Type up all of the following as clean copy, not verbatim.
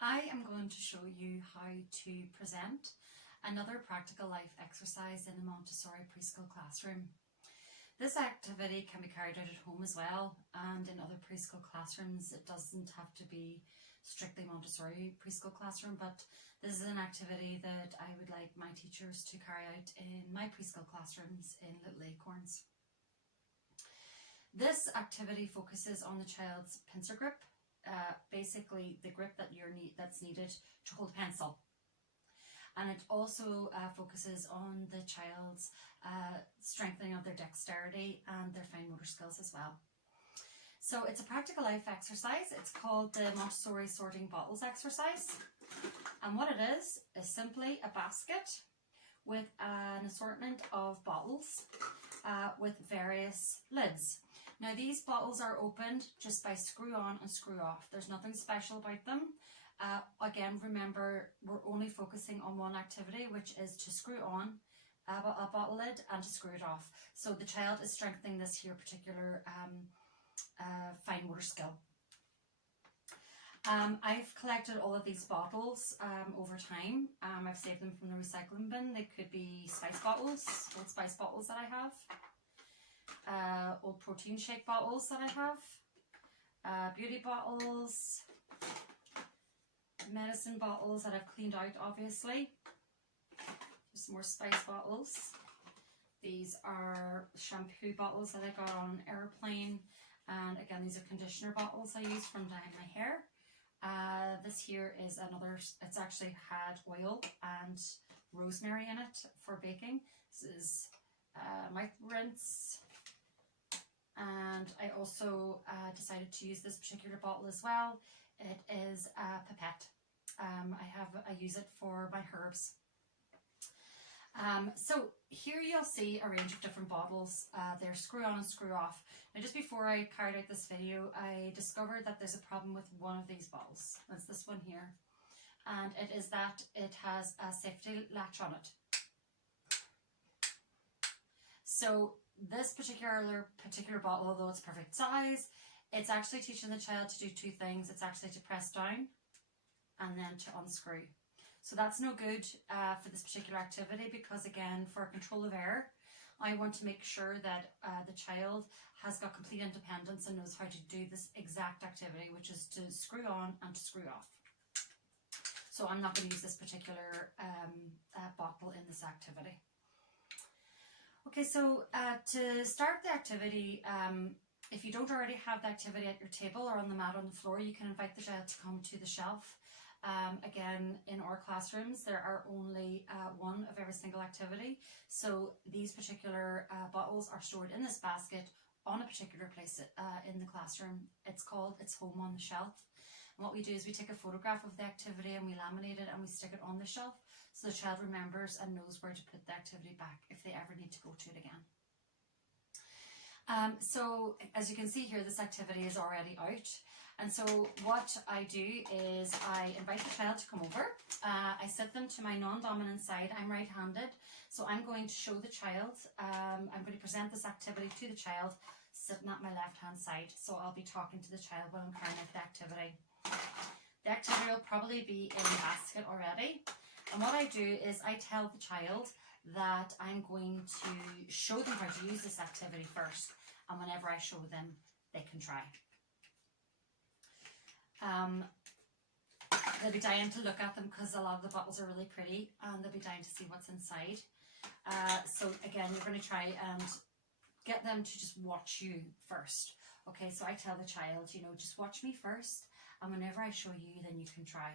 I am going to show you how to present another practical life exercise in a Montessori preschool classroom. This activity can be carried out at home as well, and in other preschool classrooms. It doesn't have to be strictly Montessori preschool classroom, but this is an activity that I would like my teachers to carry out in my preschool classrooms in Little Acorns. This activity focuses on the child's pincer grip, basically the grip that's needed to hold a pencil. And it also focuses on the child's strengthening of their dexterity and their fine motor skills as well. So it's a practical life exercise. It's called the Montessori sorting bottles exercise. And what it is simply a basket with an assortment of bottles with various lids. Now these bottles are opened just by screw on and screw off. There's nothing special about them. Again, remember, we're only focusing on one activity, which is to screw on a bottle lid and to screw it off. So the child is strengthening this here particular fine motor skill. I've collected all of these bottles over time. I've saved them from the recycling bin. They could be spice bottles, old spice bottles that I have, old protein shake bottles that I have, beauty bottles, medicine bottles that I've cleaned out, obviously. Just more spice bottles. These are shampoo bottles that I got on an airplane, and again, these are conditioner bottles I use from dyeing my hair. This here is another, it's actually had oil and rosemary in it for baking. This is mouth rinse, and I also decided to use this particular bottle as well. It is a pipette. I use it for my herbs. So here you'll see a range of different bottles. They're screw on and screw off. Now just before I carried out this video, I discovered that there's a problem with one of these bottles. That's this one here. And it is that it has a safety latch on it. So this particular bottle, although it's perfect size, it's actually teaching the child to do two things. It's actually to press down and then to unscrew. So that's no good for this particular activity, because again, for control of error, I want to make sure that the child has got complete independence and knows how to do this exact activity, which is to screw on and to screw off. So I'm not going to use this particular bottle in this activity. Okay, so to start the activity, if you don't already have the activity at your table or on the mat on the floor, you can invite the child to come to the shelf. Again, in our classrooms, there are only one of every single activity. So these particular bottles are stored in this basket on a particular place in the classroom. It's home on the shelf. And what we do is we take a photograph of the activity and we laminate it and we stick it on the shelf, so the child remembers and knows where to put the activity back if they ever need to go to it again. So as you can see here, this activity is already out. And so what I do is I invite the child to come over. I sit them to my non-dominant side. I'm right-handed, so I'm going to show the child. I'm going to present this activity to the child sitting at my left-hand side. So I'll be talking to the child while I'm carrying out the activity. The activity will probably be in the basket already. And what I do is I tell the child that I'm going to show them how to use this activity first. And whenever I show them, they can try. They'll be dying to look at them because a lot of the bottles are really pretty, and they'll be dying to see what's inside. So again, you're going to try and get them to just watch you first. Okay, so I tell the child, you know, just watch me first, and whenever I show you, then you can try.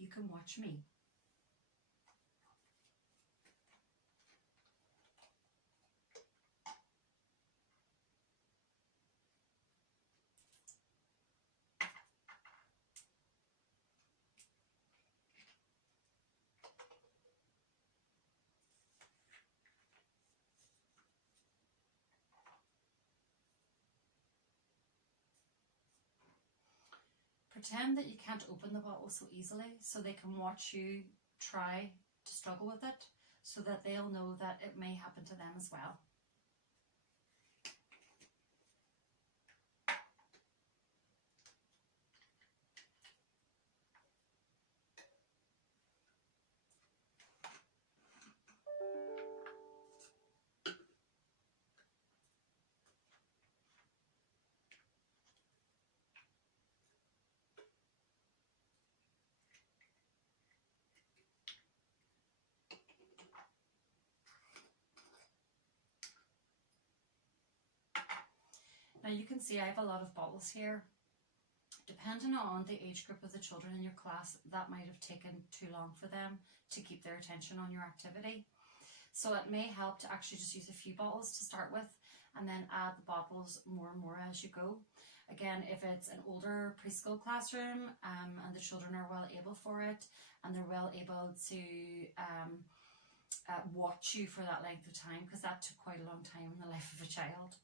You can watch me. pretend that you can't open the bottle so easily, so they can watch you try to struggle with it, so that they'll know that it may happen to them as well. Now you can see I have a lot of bottles here. Depending on the age group of the children in your class, that might have taken too long for them to keep their attention on your activity. So it may help to actually just use a few bottles to start with, and then add the bottles more and more as you go. Again, if it's an older preschool classroom and the children are well able for it, and they're well able to watch you for that length of time, because that took quite a long time in the life of a child.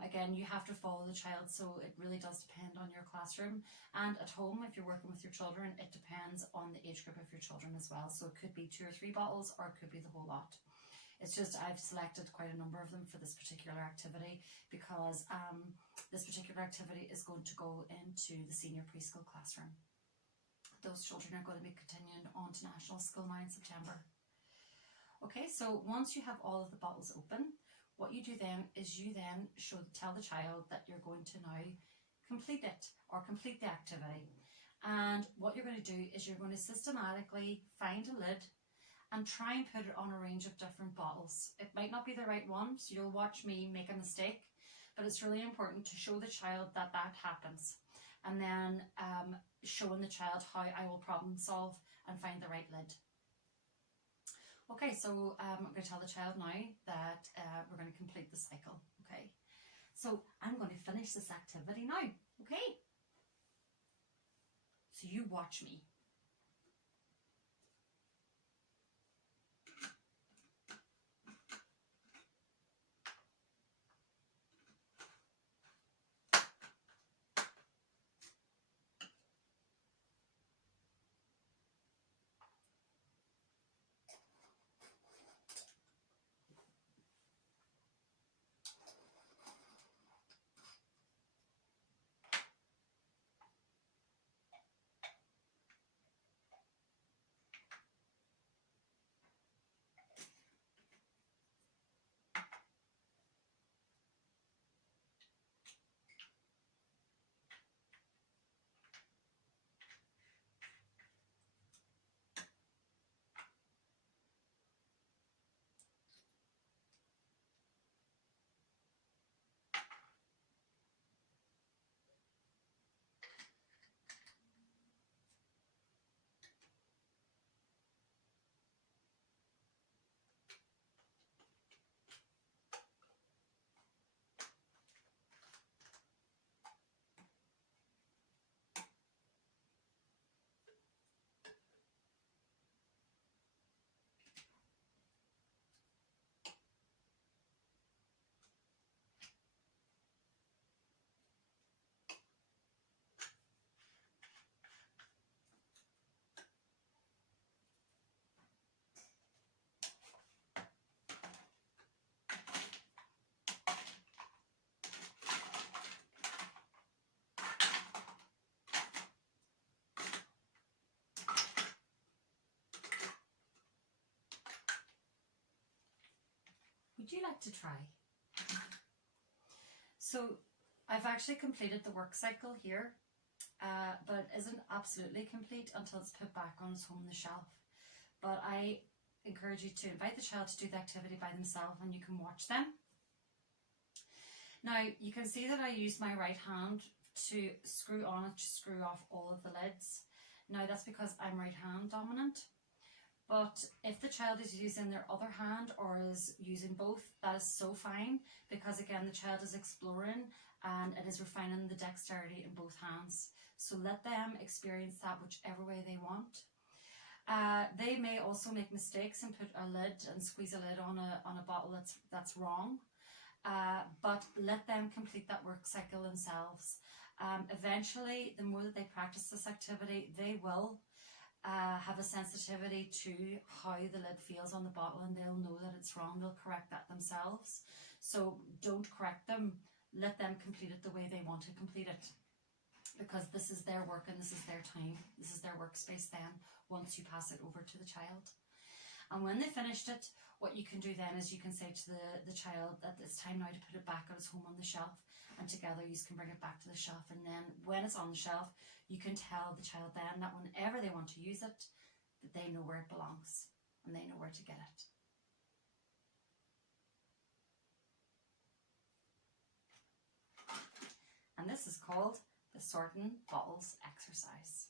Again, you have to follow the child, so it really does depend on your classroom. And at home, if you're working with your children, it depends on the age group of your children as well. So it could be 2 or 3 bottles, or it could be the whole lot. It's just I've selected quite a number of them for this particular activity, because this particular activity is going to go into the senior preschool classroom. Those children are going to be continuing on to National School now in September. Okay, so once you have all of the bottles open, what you do then is you then tell the child that you're going to now complete it, or complete the activity. And what you're going to do is you're going to systematically find a lid and try and put it on a range of different bottles. It might not be the right one, so you'll watch me make a mistake, but it's really important to show the child that that happens. And then showing the child how I will problem solve and find the right lid. Okay, so I'm going to tell the child now that we're going to complete the cycle. Okay, so I'm going to finish this activity now. Okay, so you watch me. Would you like to try? So I've actually completed the work cycle here, but it isn't absolutely complete until it's put back on its home on the shelf. But I encourage you to invite the child to do the activity by themselves, and you can watch them. Now you can see that I use my right hand to screw on and to screw off all of the lids. Now that's because I'm right hand dominant. But if the child is using their other hand or is using both, that is so fine, because again the child is exploring and it is refining the dexterity in both hands. So let them experience that whichever way they want. They may also make mistakes and put a lid and squeeze a lid on a bottle that's wrong. But let them complete that work cycle themselves. Eventually, the more that they practice this activity, they will have a sensitivity to how the lid feels on the bottle, and they'll know that it's wrong. They'll correct that themselves. So don't correct them. Let them complete it the way they want to complete it, because this is their work and this is their time. This is their workspace then, once you pass it over to the child. And when they finished it, what you can do then is you can say to the child that it's time now to put it back at its home on the shelf, and together you can bring it back to the shelf. And then when it's on the shelf, you can tell the child then that whenever they want to use it, that they know where it belongs and they know where to get it. And this is called the sorting bottles exercise.